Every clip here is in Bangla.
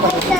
पेन्सिल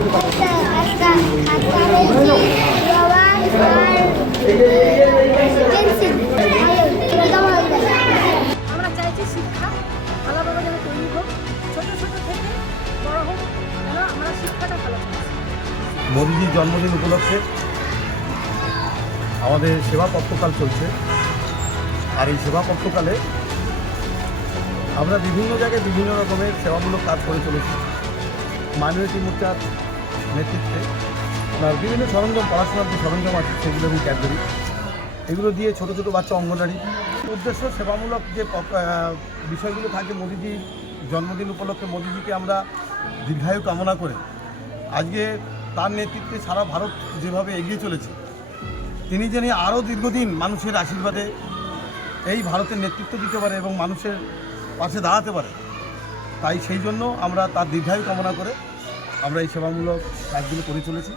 আমরা জন্মদিন উপলক্ষে আমাদের সেবা পত্রকাল চলছে। আর এই সেবা পত্রকালে আমরা বিভিন্ন জায়গায় বিভিন্ন রকমের সেবামূলক কাজ করে চলেছি। মাইনরিটি মোর্চার নেতৃত্বে আপনার বিভিন্ন সরঞ্জাম, পড়াশোনার যে সরঞ্জাম আছে, সেগুলো আমি ক্যাড করি। এগুলো দিয়ে ছোটো ছোটো বাচ্চা অঙ্গনারী উদ্দেশ্য সেবামূলক যে বিষয়গুলো থাকে মোদিজির জন্মদিন উপলক্ষে মোদিজিকে আমরা দীর্ঘায়ু কামনা করে আজকে তার নেতৃত্বে সারা ভারত যেভাবে এগিয়ে চলেছে, তিনি যেন আরও দীর্ঘদিন মানুষের আশীর্বাদে এই ভারতের নেতৃত্ব দিতে পারে এবং মানুষের পাশে দাঁড়াতে পারে। তাই সেই জন্য আমরা তার দীর্ঘায়ু কামনা করে আমরা এই সেবামূলক কাজগুলো করে চলেছি।